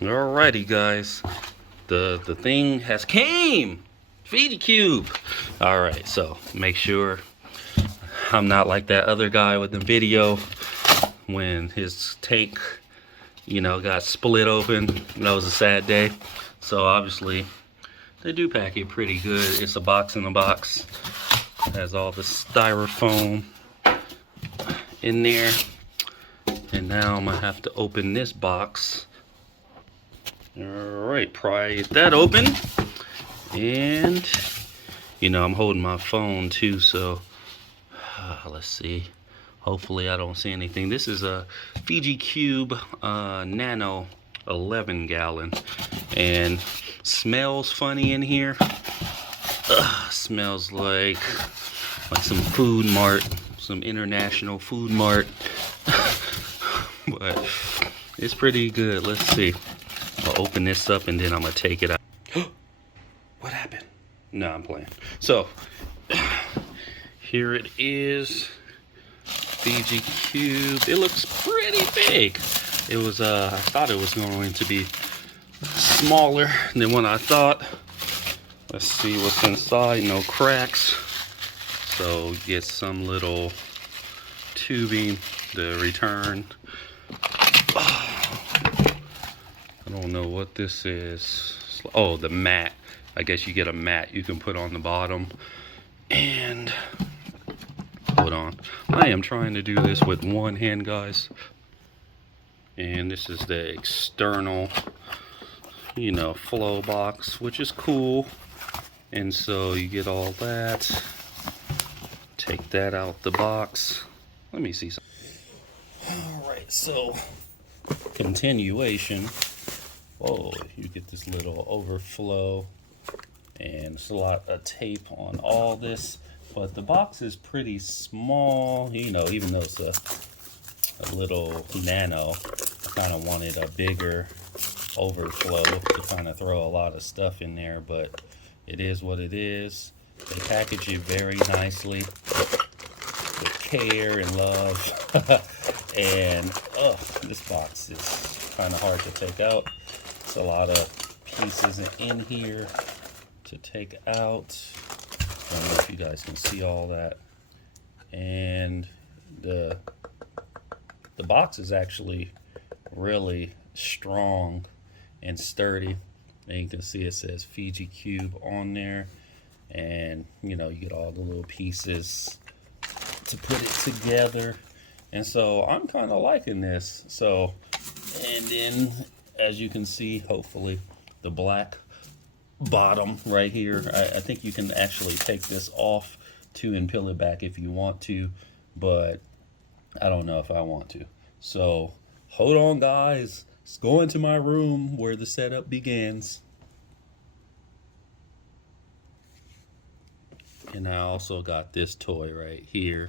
Alrighty, guys. The thing has came. Fiji Cube. Alright, so make sure I'm not like that other guy with the video when his tank, got split open. That was a sad day. So obviously they do pack it pretty good. It's a box in a box. It has all the styrofoam in there. And now I'm gonna have to open this box. Alright, pry that open. And I'm holding my phone too, so let's see. Hopefully I don't see anything. This is a Fiji Cube Nano 11 gallon, and smells funny in here. Smells like some food mart, some international food mart. But it's pretty good. Let's see. I'll open this up and then I'm gonna take it out. What happened? No, I'm playing. So here it is. Fiji Cube. It looks pretty big. It was I thought it was going to be smaller than what I thought. Let's see what's inside. No cracks. So get some little tubing to return. I don't know what this is. Oh, the mat. I guess you get a mat you can put on the bottom. And hold on. I am trying to do this with one hand, guys. And this is the external, flow box, which is cool. And so you get all that. Take that out the box. Let me see something. Alright, so continuation. Oh, you get this little overflow, and it's a lot of tape on all this, but the box is pretty small, even though it's a little nano. I kind of wanted a bigger overflow to kind of throw a lot of stuff in there, but it is what it is. They package it very nicely with care and love. And this box is kind of hard to take out. It's a lot of pieces in here to take out. I don't know if you guys can see all that. And the box is actually really strong and sturdy. And you can see it says Fiji Cube on there. And you get all the little pieces to put it together. And so I'm kind of liking this. So, and then as you can see, hopefully, the black bottom right here. I think you can actually take this off too and peel it back if you want to, but I don't know if I want to. So hold on, guys. Let's go into my room where the setup begins. And I also got this toy right here,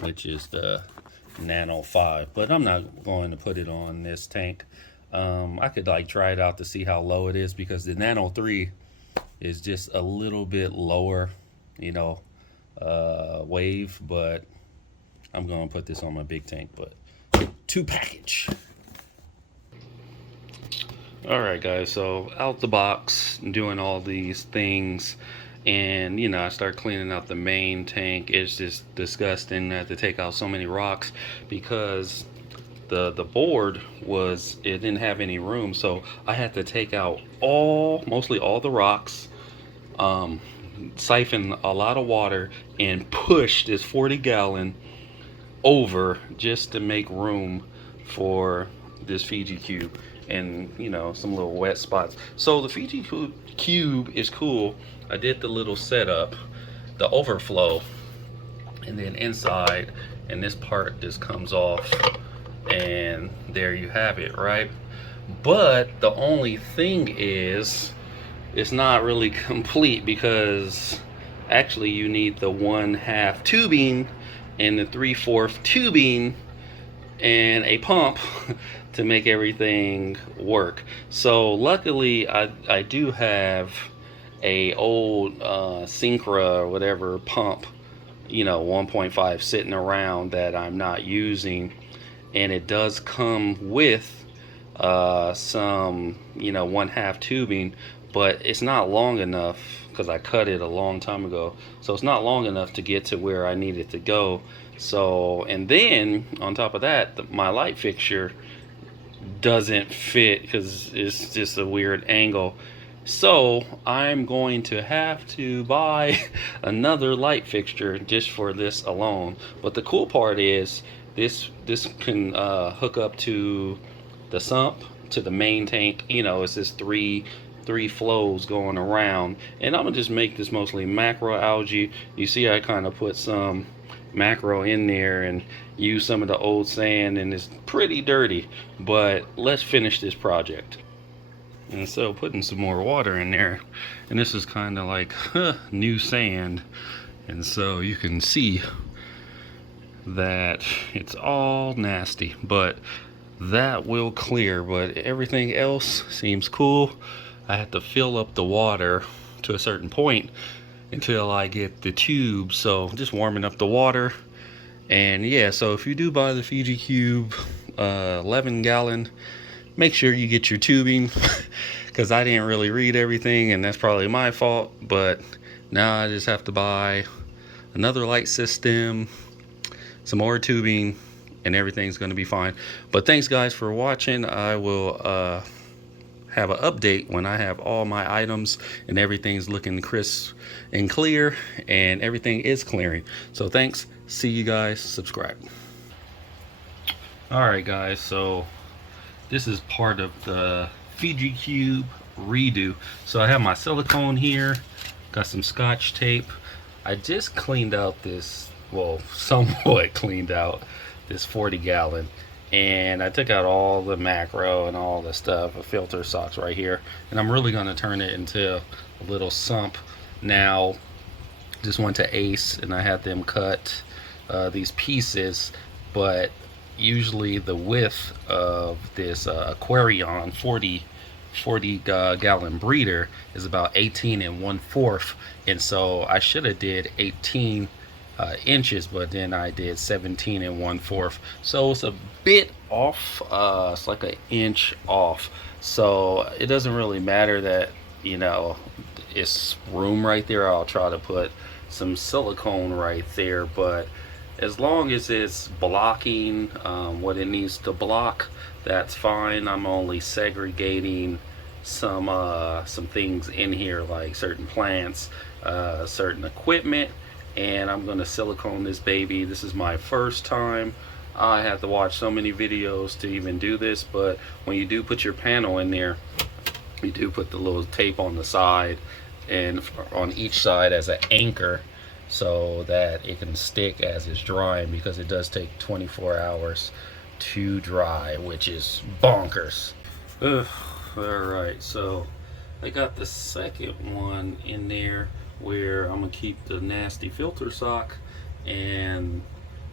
which is the Nano 5, but I'm not going to put it on this tank. I could try it out to see how low it is, because the Nano 3 is just a little bit lower, wave, but I'm going to put this on my big tank. But to package. Alright, guys, so out the box, doing all these things, and I start cleaning out the main tank. It's just disgusting to take out so many rocks, because the board it didn't have any room, so I had to take out mostly all the rocks, siphon a lot of water, and push this 40-gallon over just to make room for this Fiji Cube, and some little wet spots. So the Fiji Cube is cool. I did the little setup, the overflow, and then inside, and this part just comes off, and there you have it, right? But the only thing is, it's not really complete, because actually you need the 1/2 tubing and the 3/4 tubing and a pump to make everything work. So luckily I do have a old Syncra or whatever pump, 1.5 sitting around that I'm not using, and it does come with some, you know, 1/2 tubing, but it's not long enough because I cut it a long time ago. So it's not long enough to get to where I need it to go. So, and then on top of that, my light fixture doesn't fit because it's just a weird angle. So I'm going to have to buy another light fixture just for this alone. But the cool part is this can hook up to the sump, to the main tank. You know, it's just three flows going around, and I'm gonna just make this mostly macro algae. You see I kind of put some macro in there and use some of the old sand, and it's pretty dirty, but let's finish this project. And so putting some more water in there, and this is kind of like new sand, and so you can see that it's all nasty, but that will clear. But everything else seems cool. I have to fill up the water to a certain point until I get the tube, so just warming up the water. And yeah, so if you do buy the Fiji Cube 11 gallon, make sure you get your tubing, because I didn't really read everything, and that's probably my fault. But now I just have to buy another light system, some more tubing, and everything's going to be fine. But thanks guys for watching. I will have an update when I have all my items and everything's looking crisp and clear, and everything is clearing. So thanks, see you guys, subscribe. Alright guys, so this is part of the Fiji Cube redo. So I have my silicone here, got some scotch tape. I just cleaned out this, well, somewhat cleaned out this 40 gallon, and I took out all the macro and all the stuff, a filter socks right here, and I'm really going to turn it into a little sump. Now just went to Ace and I had them cut these pieces, but usually the width of this Aquarium 40 gallon breeder is about 18 1/4, and so I should have did 18 inches, but then I did 17 1/4, so it's a bit off. It's like an inch off, so it doesn't really matter that, you know, it's room right there. I'll try to put some silicone right there, but as long as it's blocking what it needs to block, that's fine. I'm only segregating some things in here, like certain plants, certain equipment, and I'm gonna silicone this baby. This is my first time. I have to watch so many videos to even do this, but when you do put your panel in there, you do put the little tape on the side and on each side as an anchor, so that it can stick as it's drying, because it does take 24 hours to dry, which is bonkers. Alright, so I got the second one in there where I'm gonna keep the nasty filter sock, and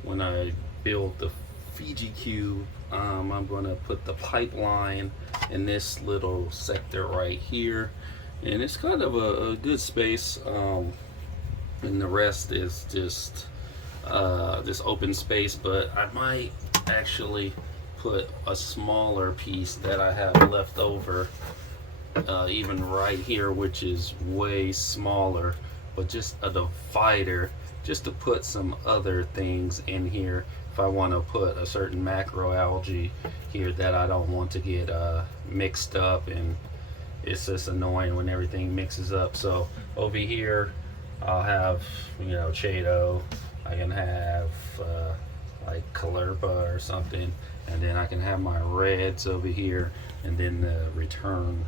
when I build the Fiji Cube, I'm gonna put the pipeline in this little sector right here, and it's kind of a good space, and the rest is just this open space. But I might actually put a smaller piece that I have left over, even right here, which is way smaller, but just a divider, just to put some other things in here if I want to put a certain macro algae here that I don't want to get mixed up, and it's just annoying when everything mixes up. So over here I'll have, you know, Chaeto, I can have like Clerpa or something, and then I can have my reds over here, and then the return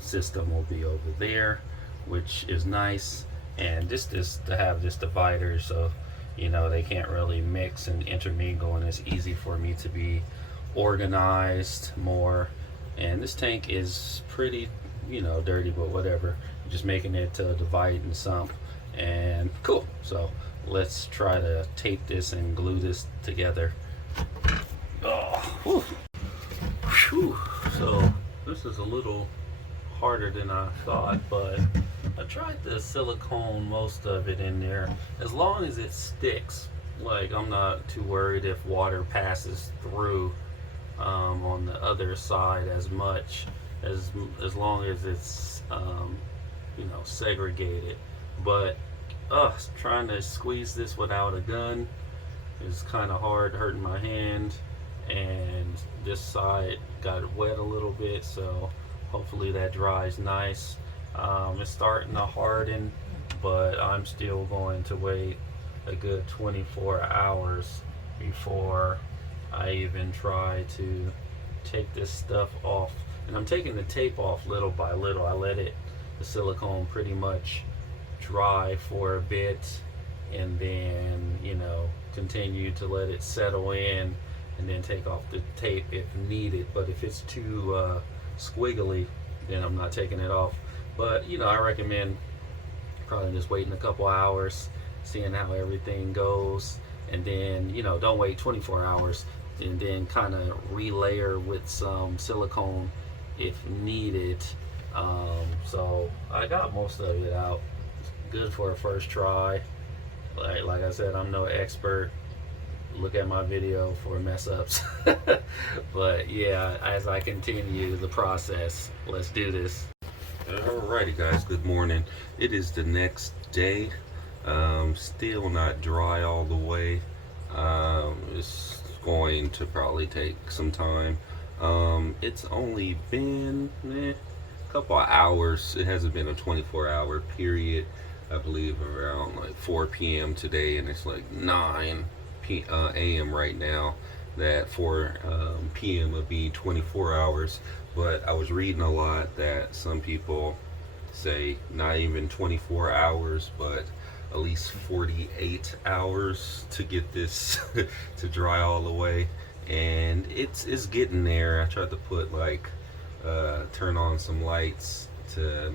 system will be over there, which is nice. And just to have this divider, so you know they can't really mix and intermingle, and it's easy for me to be organized more. And this tank is pretty, you know, dirty, but whatever, just making it to divide and sump, and cool. So let's try to tape this and glue this together. Oh, whew. Whew. So this is a little harder than I thought, but I tried to silicone most of it in there. As long as it sticks, like, I'm not too worried if water passes through. on the other side as much as long as it's you know, segregated. But trying to squeeze this without a gun is kind of hard, hurting my hand, and this side got wet a little bit, so hopefully that dries nice. It's starting to harden, but I'm still going to wait a good 24 hours before I even try to take this stuff off. And I'm taking the tape off little by little. I let it, the silicone, pretty much dry for a bit, and then, you know, continue to let it settle in, and then take off the tape if needed. But if it's too squiggly, then I'm not taking it off. But, you know, I recommend probably just waiting a couple hours, seeing how everything goes, and then, you know, don't wait 24 hours, and then kind of relayer with some silicone if needed. So I got most of it out. Good for a first try. Like I said, I'm no expert. Look at my video for mess ups. But yeah, as I continue the process, let's do this. Alrighty guys, good morning. It is the next day. Still not dry all the way. It's going to probably take some time. It's only been a couple of hours. It hasn't been a 24-hour period. I believe around like 4 p.m. today, and it's like 9 a.m. right now. That 4 p.m. would be 24 hours. But I was reading a lot that some people say not even 24 hours, but at least 48 hours to get this to dry all the way. And it's getting there. I tried to put like turn on some lights to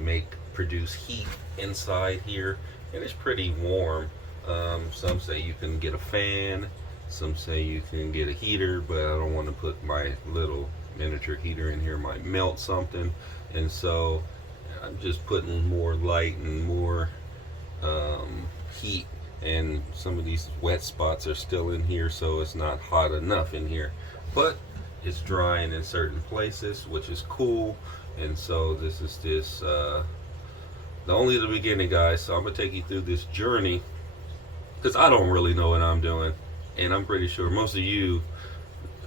produce heat inside here, and it's pretty warm. Some say you can get a fan, some say you can get a heater, but I don't want to put my little miniature heater in here, might melt something. And so I'm just putting more light and more heat, and some of these wet spots are still in here, so it's not hot enough in here, but it's drying in certain places, which is cool. And so this is only the beginning, guys. So I'm gonna take you through this journey, because I don't really know what I'm doing, and I'm pretty sure most of you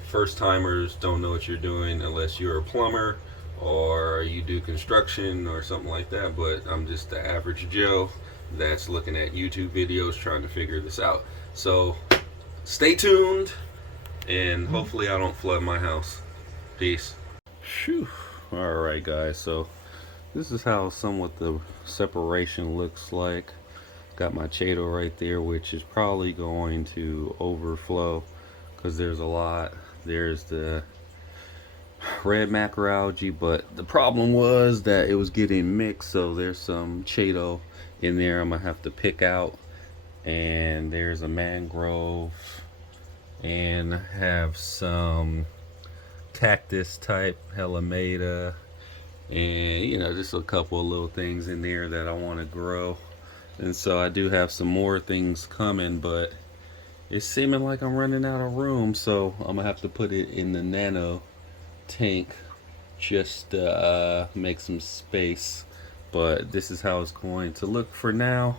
first timers don't know what you're doing unless you're a plumber or you do construction or something like that. But I'm just the average Joe that's looking at YouTube videos trying to figure this out. So stay tuned, and hopefully I don't flood my house. Peace. Phew. All right guys, so this is how somewhat the separation looks like. Got my Chaeto right there, which is probably going to overflow because there's a lot. There's the red macroalgae, but the problem was that it was getting mixed, so there's some Chaeto in there I'm gonna have to pick out. And there's a mangrove, and have some cactus type Halimata, and you know, just a couple of little things in there that I want to grow. And so I do have some more things coming, but it's seeming like I'm running out of room, so I'm gonna have to put it in the nano tank just to make some space. But this is how it's going to look for now,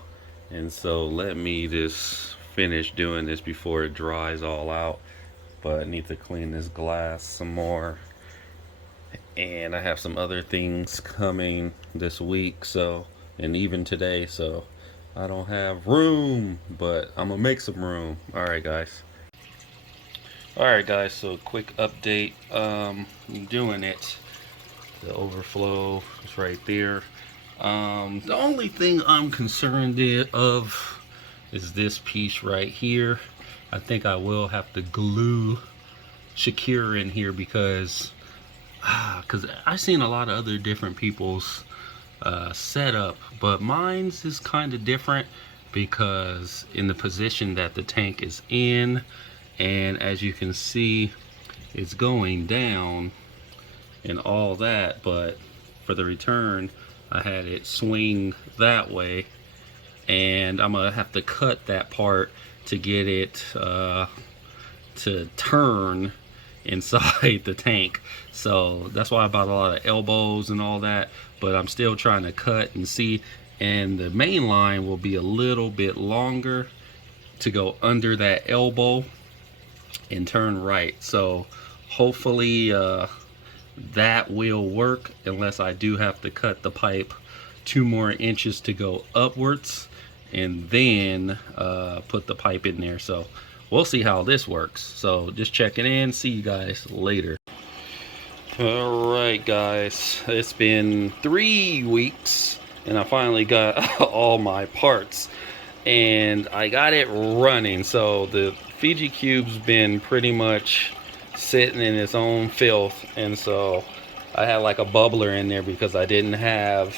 and so let me just finish doing this before it dries all out. But I need to clean this glass some more, and I have some other things coming this week, so, and even today, so I don't have room, but I'm gonna make some room. Alright guys, so quick update. I'm doing it. The overflow is right there. The only thing I'm concerned of is this piece right here. I think I will have to glue Shakira in here because I've seen a lot of other different people's setup, but mine's is kind of different because in the position that the tank is in, and as you can see, it's going down and all that, but for the return I had it swing that way, and I'm gonna have to cut that part to get it to turn inside the tank. So that's why I bought a lot of elbows and all that, but I'm still trying to cut and see. And the main line will be a little bit longer to go under that elbow and turn right. So hopefully that will work, unless I do have to cut the pipe 2 more inches to go upwards and then put the pipe in there. So we'll see how this works. So just checking in, see you guys later. All right guys, it's been 3 weeks and I finally got all my parts and I got it running. So the Fiji Cube's been pretty much sitting in its own filth, and so I had like a bubbler in there because I didn't have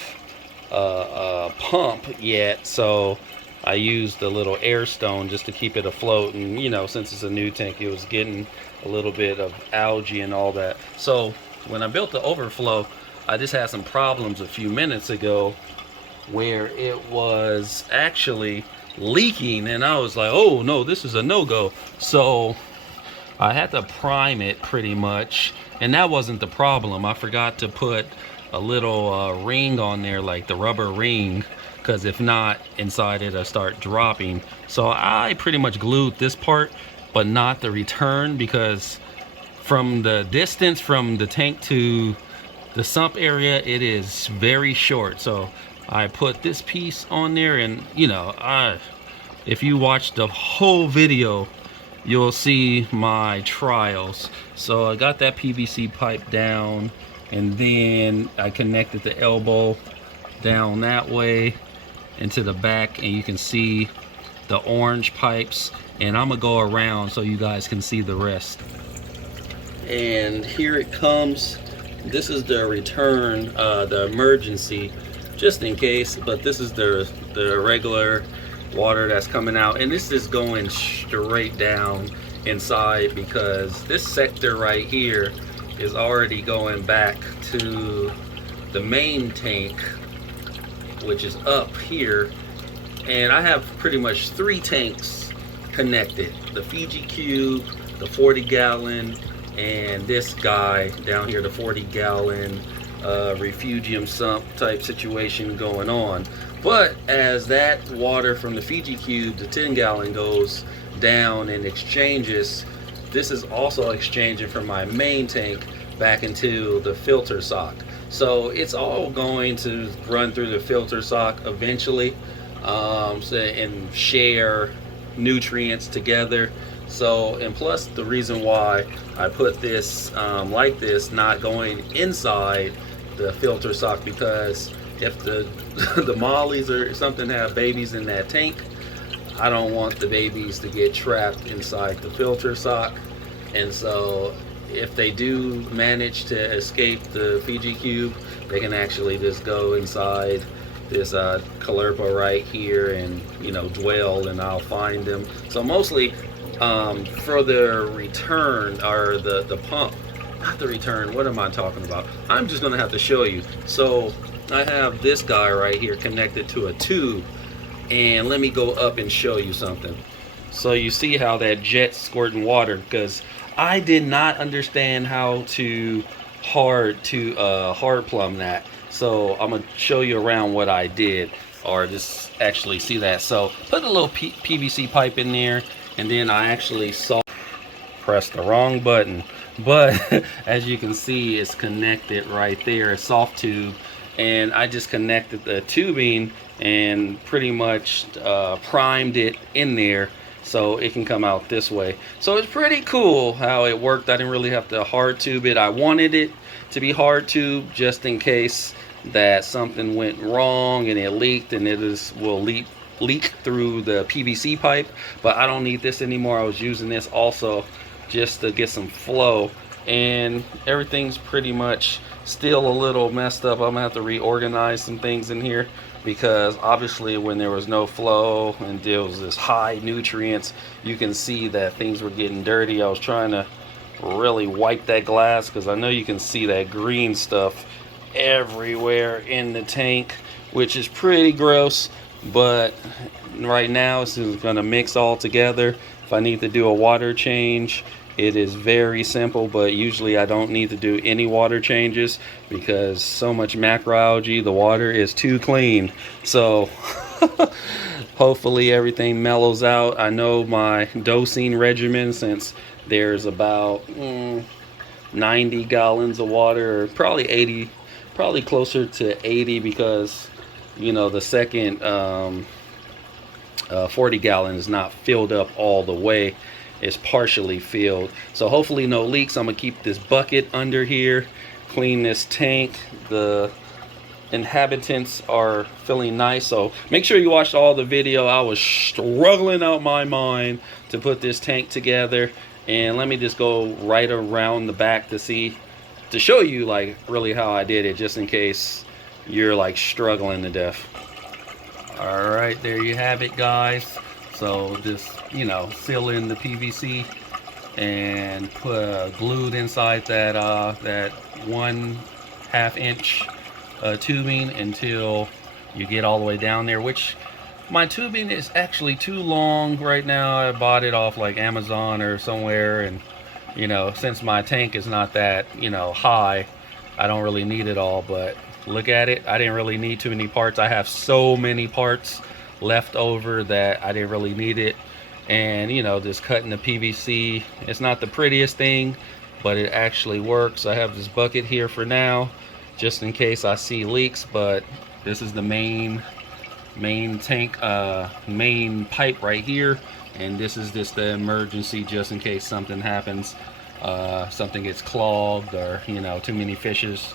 a pump yet, so I used a little air stone just to keep it afloat. And you know, since it's a new tank, it was getting a little bit of algae and all that. So when I built the Overflow, I just had some problems a few minutes ago where it was actually leaking, and I was like, oh no, this is a no-go. So I had to prime it pretty much, and that wasn't the problem. I forgot to put a little ring on there, like the rubber ring, because if not, inside it'll start dropping. So I pretty much glued this part, but not the return, because from the distance from the tank to the sump area, it is very short. So I put this piece on there, and you know, if you watch the whole video, you'll see my trials. So I got that PVC pipe down, and then I connected the elbow down that way into the back, and you can see the orange pipes, and I'm gonna go around so you guys can see the rest. And here it comes. This is the return, the emergency, just in case, but this is the regular water that's coming out, and this is going straight down inside because this sector right here is already going back to the main tank, which is up here. And I have pretty much 3 tanks connected: the Fiji Cube, the 40-gallon, and this guy down here, the 40-gallon refugium sump type situation going on. But as that water from the Fiji Cube, the 10-gallon, goes down and exchanges, this is also exchanging from my main tank back into the filter sock. So it's all going to run through the filter sock eventually, and share nutrients together. So, and plus the reason why I put this like this, not going inside the filter sock, because if the the mollies or something have babies in that tank, I don't want the babies to get trapped inside the filter sock. And so if they do manage to escape the Fiji Cube, they can actually just go inside this caulerpa right here and, you know, dwell, and I'll find them. So mostly for the return, or the pump, not the return, what am I talking about? I'm just gonna have to show you. So I have this guy right here connected to a tube, and let me go up and show you something. So you see how that jet's squirting water, because I did not understand how to hard plumb that. So I'm gonna show you around what I did, or just actually see that. So put a little PVC pipe in there, and then I actually pressed the wrong button, but as you can see, it's connected right there, a soft tube, and I just connected the tubing and pretty much primed it in there so it can come out this way. So it's pretty cool how it worked. I didn't really have to hard tube it. I wanted it to be hard tube just in case that something went wrong and it leaked, and will leak through the PVC pipe, but I don't need this anymore. I was using this also just to get some flow, and everything's pretty much still a little messed up. I'm gonna have to reorganize some things in here, because obviously when there was no flow and there was this high nutrients, you can see that things were getting dirty. I was trying to really wipe that glass, because I know you can see that green stuff everywhere in the tank, which is pretty gross. But right now it's just gonna mix all together. If I need to do a water change, It is very simple, but usually I don't need to do any water changes because so much macroalgae, the water is too clean. So hopefully everything mellows out. I know my dosing regimen, since there's about 90 gallons of water, or probably 80, probably closer to 80, because you know the second 40 gallon is not filled up all the way. It's partially filled. So hopefully no leaks. I'm gonna keep this bucket under here, clean this tank. The inhabitants are feeling nice, so make sure you watched all the video. I was struggling out my mind to put this tank together, and let me just go right around the back to show you like really how I did it, just in case you're like struggling to death. All right, there you have it, guys. So just, you know, seal in the PVC and put glued inside that that 1/2 inch tubing until you get all the way down there, which my tubing is actually too long right now. I bought it off like Amazon or somewhere, and you know, since my tank is not that, you know, high, I don't really need it all. But look at it, I didn't really need too many parts. I have so many parts left over that I didn't really need it. And you know, just cutting the PVC, it's not the prettiest thing, but it actually works. I have this bucket here for now, just in case I see leaks, but this is the main tank, main pipe right here, and this is just the emergency, just in case something happens, something gets clogged, or you know, too many fishes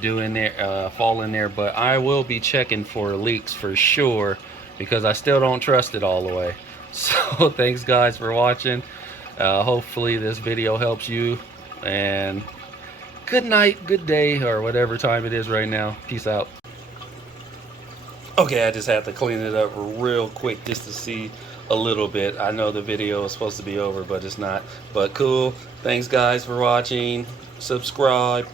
fall in there. But I will be checking for leaks for sure, because I still don't trust it all the way. So thanks guys for watching. Hopefully this video helps you, and good night, good day, or whatever time it is right now. Peace out. Okay, I just had to clean it up real quick just to see a little bit. I know the video is supposed to be over, but it's not. But cool. Thanks guys for watching. Subscribe.